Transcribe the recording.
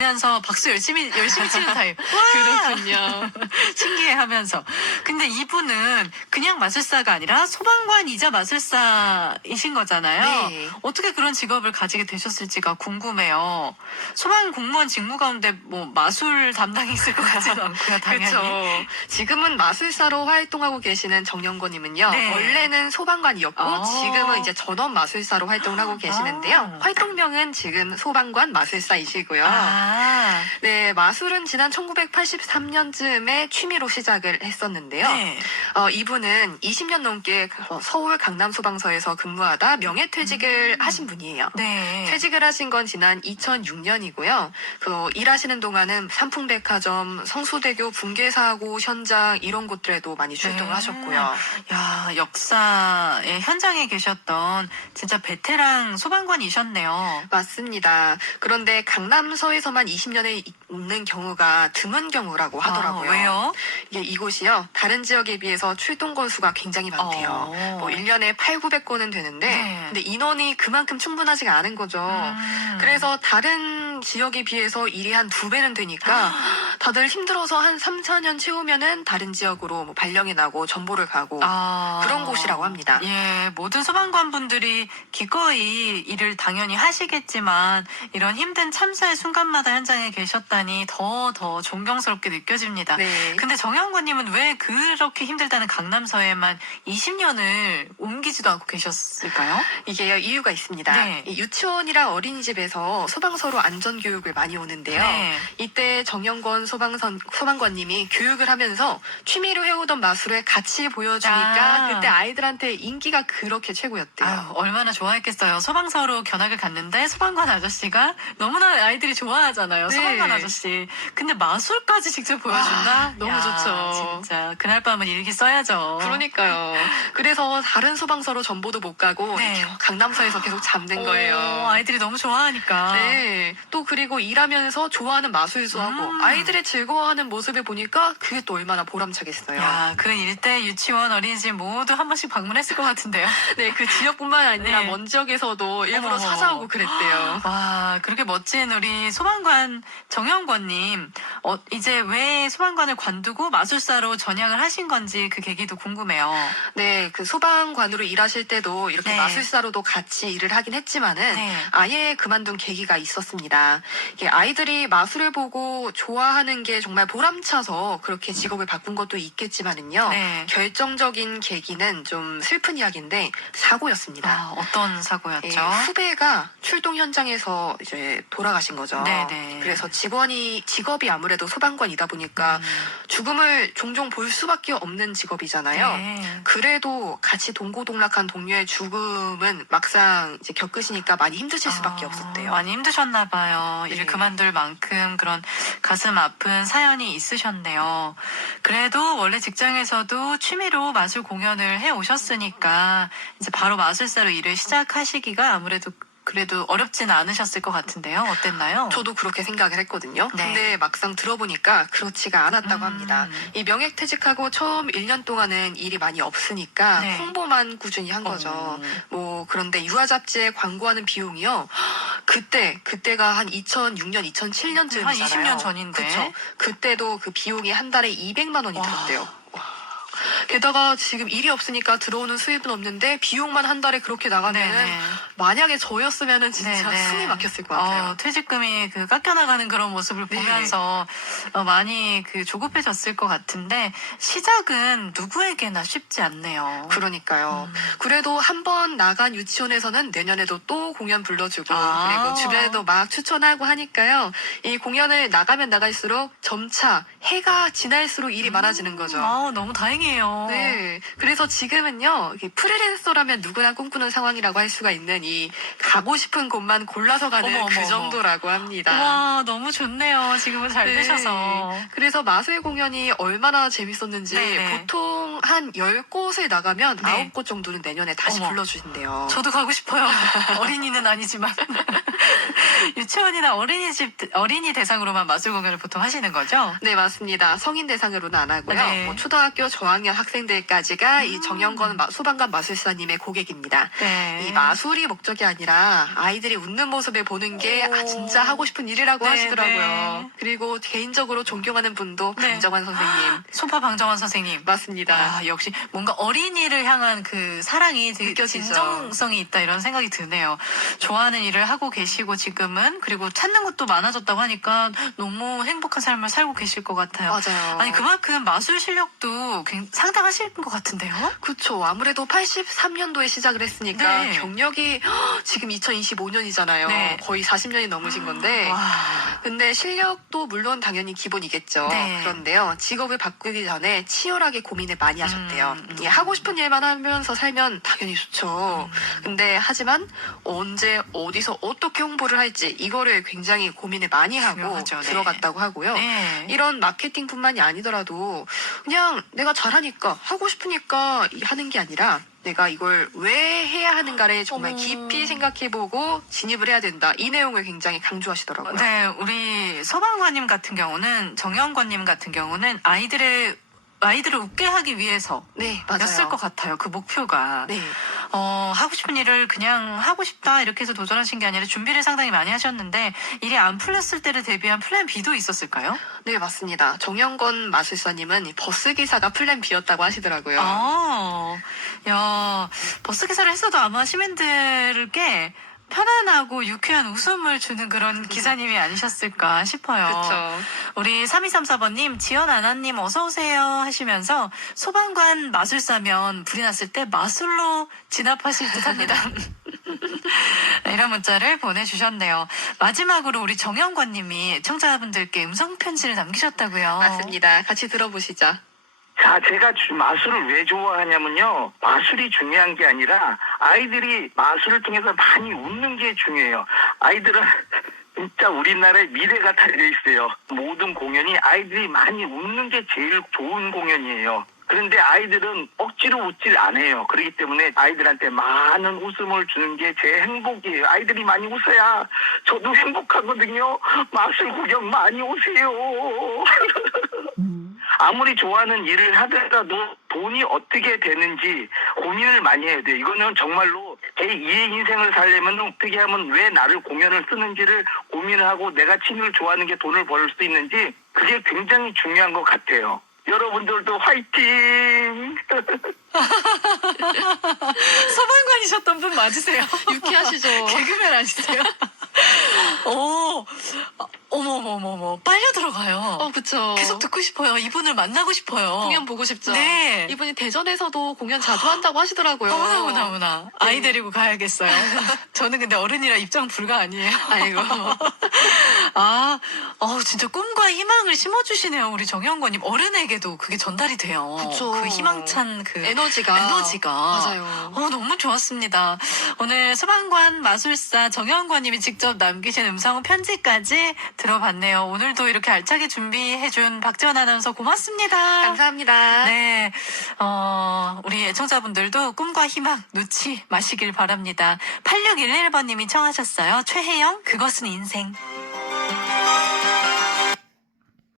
하면서 박수 열심히 열심히 치는 타입. 그렇군요. 신기해하면서. 근데 이분은 그냥 마술사가 아니라 소방관이자 마술사이신 거잖아요. 네. 어떻게 그런 직업을 가지게 되셨을지가 궁금해요. 소방 공무원 직무 가운데 뭐 마술 담당이 있을 것 같지도 않고요, 당연히. 그렇죠. 지금은 마술사로 활동하고 계시는 정영권님은요. 네. 원래는 소방관이었고 아. 지금은 이제 전업 마술사로 활동을 하고 계시는데요. 아. 활동명은 지금 소방관 마술사이시고요. 아, 네, 마술은 지난 1983년쯤에 취미로 시작을 했었는데요. 네. 어, 이분은 20년 넘게 그 서울 강남 소방서에서 근무하다 명예퇴직을 음. 하신 분이에요. 네. 퇴직을 하신 건 지난 2006년이고요. 그 일하시는 동안은 삼풍백화점, 성수대교 붕괴 사고 현장 이런 곳들에도 많이 출동을 네. 하셨고요. 야, 역사의 현장에 계셨던 진짜 베테랑 소방관이셨네요. 맞습니다. 그런데 강남서에서만 20년에 있는 경우가 드문 경우라고 하더라고요. 아, 왜요? 이게 이곳이요. 다른 지역에 비해서 출동 건수가 굉장히 많대요. 어. 뭐 1년에 8, 900건은 되는데 네. 근데 인원이 그만큼 충분하지가 않은 거죠. 음. 그래서 다른 지역에 비해서 일이 한 두 배는 되니까 다들 힘들어서 한 3, 4년 채우면은 다른 지역으로 뭐 발령이 나고 전보를 가고 아. 그런 곳이라고 합니다. 예, 모든 소방관분들이 기꺼이 일을 당연히 하시겠지만 이런 힘든 참사의 순간마다 현장에 계셨다니 더 더 존경스럽게 느껴집니다. 네. 근데 정영권님은 왜 그렇게 힘들다는 강남서에만 20년을 옮기지도 않고 계셨을까요? 이게 이유가 있습니다. 네. 이 유치원이랑 어린이집에서 소방서로 안전 교육을 많이 오는데요. 네. 이때 정영권 소 방선 소방관님이 교육을 하면서 취미로 해오던 마술을 같이 보여주니까 아. 그때 아이들한테 인기가 그렇게 최고였대요. 아유, 얼마나 좋아했겠어요. 소방서로 견학을 갔는데 소방관 아저씨가 너무나 아이들이 좋아하잖아요. 네. 소방관 아저씨. 근데 마술까지 직접 보여준다? 아, 너무 야, 좋죠. 진짜 그날 밤은 일기 써야죠. 그러니까요. 그래서 다른 소방서로 전보도 못 가고 네. 강남서에서 계속 잡는 거예요. 오, 아이들이 너무 좋아하니까. 네. 또 그리고 일하면서 좋아하는 마술도 하고 음. 아이들이 즐거워하는 모습을 보니까 그게 또 얼마나 보람차겠어요. 야, 그 일대 유치원 어린이집 모두 한 번씩 방문했을 것 같은데요. 네, 그 지역뿐만 아니라 네. 먼 지역에서도 일부러 어머. 찾아오고 그랬대요. 와, 그렇게 멋진 우리 소방관 정영권님, 어, 이제 왜 소방관을 관두고 마술사로 전향을 하신 건지 그 계기도 궁금해요. 네, 그 소방관으로 일하실 때도 이렇게 네. 마술사로도 같이 일을 하긴 했지만은 네. 아예 그만둔 계기가 있었습니다. 이게 아이들이 마술을 보고 좋아하는 게 정말 보람차서 그렇게 직업을 바꾼 것도 있겠지만은요. 네. 결정적인 계기는 좀 슬픈 이야기인데 사고였습니다. 아, 어떤 사고였죠? 예, 후배가 출동 현장에서 이제 돌아가신 거죠. 네네. 그래서 직원이 직업이 아무래도 소방관이다 보니까 죽음을 종종 볼 수밖에 없는 직업이잖아요. 네. 그래도 같이 동고동락한 동료의 죽음은 막상 이제 겪으시니까 많이 힘드실 수밖에 아, 없었대요. 많이 힘드셨나 봐요. 네. 일을 그만둘 만큼 그런 가슴 아픈 사연이 있으셨네요. 그래도 원래 직장에서도 취미로 마술 공연을 해 오셨으니까 이제 바로 마술사로 일을 시작하시기가 아무래도 그래도 어렵지는 않으셨을 것 같은데요. 어땠나요? 저도 그렇게 생각을 했거든요. 네. 근데 막상 들어보니까 그렇지가 않았다고 음. 합니다. 이 명예퇴직하고 처음 1년 동안은 일이 많이 없으니까 네. 홍보만 꾸준히 한 거죠. 어. 뭐 그런데 유아 잡지에 광고하는 비용이요. 그때 그때가 한 2006년, 2007년쯤이잖아요. 한 20년 전인데. 그쵸. 그때도 그 비용이 한 달에 200만 원이 와. 들었대요. 와. 게다가 지금 일이 없으니까 들어오는 수입은 없는데 비용만 한 달에 그렇게 나가면은 네네. 만약에 저였으면은 진짜 네네. 숨이 막혔을 것 같아요. 어, 퇴직금이 그 깎여나가는 그런 모습을 네. 보면서 어, 많이 그 조급해졌을 것 같은데 시작은 누구에게나 쉽지 않네요. 그러니까요. 음. 그래도 한 번 나간 유치원에서는 내년에도 또 공연 불러주고 아. 그리고 주변에도 막 추천하고 하니까요. 이 공연을 나가면 나갈수록 점차 해가 지날수록 일이 많아지는 거죠. 아, 너무 다행이에요. 네. 그래서 지금은요, 프리랜서라면 누구나 꿈꾸는 상황이라고 할 수가 있는 이 가고 싶은 곳만 골라서 가는 어머, 어머, 그 어머. 정도라고 합니다. 와, 너무 좋네요. 지금은 잘 네. 되셔서. 그래서 마술 공연이 얼마나 재밌었는지 네네. 보통 한 10곳을 나가면 네. 9곳 정도는 내년에 다시 어머. 불러주신대요. 저도 가고 싶어요. 어린이는 아니지만. 유치원이나 어린이집, 어린이 대상으로만 마술 공연을 보통 하시는 거죠? 네, 맞습니다. 성인 대상으로는 안 하고요. 네. 뭐 초등학교 저학년 학생 들까지가 이 음. 정영건 마- 소방관 마술사님의 고객입니다. 네. 이 마술이 목적이 아니라 아이들이 웃는 모습을 보는 게 아, 오. 진짜 하고 싶은 일이라고 네, 하시더라고요. 네. 그리고 개인적으로 존경하는 분도 네. 강정환 선생님 소파 방정환 선생님. 맞습니다. 아, 역시 뭔가 어린이를 향한 그 사랑이 되게 느껴지죠. 진정성이 있다 이런 생각이 드네요. 좋아하는 일을 하고 계시고 지금은 그리고 찾는 것도 많아졌다고 하니까 너무 행복한 삶을 살고 계실 것 같아요. 맞아요. 아니 그만큼 마술 실력도 굉- 상당 하실 것 같은데요? 그쵸. 아무래도 83년도에 시작을 했으니까 네. 경력이 헉, 지금 2025년이잖아요. 네. 거의 40년이 넘으신 건데. 와. 근데 실력도 물론 당연히 기본이겠죠. 네. 그런데요, 직업을 바꾸기 전에 치열하게 고민을 많이 하셨대요. 음, 음. 이 하고 싶은 일만 하면서 살면 당연히 좋죠. 근데 하지만 언제 어디서 어떻게 홍보를 할지 이거를 굉장히 고민을 많이 하고 중요하죠, 네. 들어갔다고 하고요. 네. 이런 마케팅뿐만이 아니더라도 그냥 내가 잘하니까 하고 싶으니까 이- 하는 게 아니라 내가 이걸 왜 해야 하는가를 정말 어머. 깊이 생각해보고 진입을 해야 된다. 이 내용을 굉장히 강조하시더라고요. 네, 우리 서방관님 같은 경우는 정영관님 같은 경우는 아이들의 아이들을 웃게 하기 위해서 네, 맞아요. 였을 것 같아요. 그 목표가. 네, 어, 하고 싶은 일을 그냥 하고 싶다 이렇게 해서 도전하신 게 아니라 준비를 상당히 많이 하셨는데 일이 안 풀렸을 때를 대비한 플랜 B도 있었을까요? 네 맞습니다. 정영건 마술사님은 이 버스 기사가 플랜 B였다고 하시더라고요. 아, 야, 버스 기사를 했어도 아마 시민들께 편안하고 유쾌한 웃음을 주는 그런 기사님이 아니셨을까 싶어요. 그렇죠. 우리 3234번님, 지연아나님 어서오세요 하시면서 소방관 마술사면 불이 났을 때 마술로 진압하실 듯 합니다. 이런 문자를 보내주셨네요. 마지막으로 우리 정영관님이 청자분들께 음성편지를 남기셨다고요. 맞습니다. 같이 들어보시죠. 자, 제가 주- 마술을 왜 좋아하냐면요. 마술이 중요한 게 아니라 아이들이 마술을 통해서 많이 웃는 게 중요해요. 아이들은 진짜 우리나라의 미래가 달려 있어요. 모든 공연이 아이들이 많이 웃는 게 제일 좋은 공연이에요. 그런데 아이들은 억지로 웃질 않아요. 그렇기 때문에 아이들한테 많은 웃음을 주는 게 제 행복이에요. 아이들이 많이 웃어야 저도 행복하거든요. 마술 구경 많이 오세요. 아무리 좋아하는 일을 하더라도 돈이 어떻게 되는지 고민을 많이 해야 돼요. 이거는 정말로 제 2의 인생을 살려면 어떻게 하면 왜 나를 공연을 쓰는지를 고민을 하고 내가 취미를 좋아하는 게 돈을 벌 수 있는지 그게 굉장히 중요한 것 같아요. 여러분들도 화이팅! 소방관이셨던 분 맞으세요? 유쾌하시죠? 개그맨 아니세요? 오, 어머머머머, 빨려 들어가요. 어, 그쵸. 계속 듣고 싶어요. 이분을 만나고 싶어요. 공연 보고 싶죠? 네. 이분이 대전에서도 공연 자주 한다고 하시더라고요. 어머나 어머나. 아이 데리고 가야겠어요. 저는 근데 어른이라 입장 불가 아니에요. 아이고. 아, 어, 진짜 꿈과 희망을 심어주시네요. 우리 정영권님. 어른에게도 그게 전달이 돼요. 그쵸. 그 희망찬 그 에너지가. 에너지가. 맞아요. 어, 너무 좋았습니다. 오늘 소방관 마술사 정영관님이 직접 남기신 음성 편지까지 들어봤네요. 오늘도 이렇게 알차게 준비해준 박지원 아나운서 고맙습니다. 감사합니다. 네, 어, 우리 애청자분들도 꿈과 희망 놓지 마시길 바랍니다. 8611번님이 청하셨어요. 최혜영, 그것은 인생.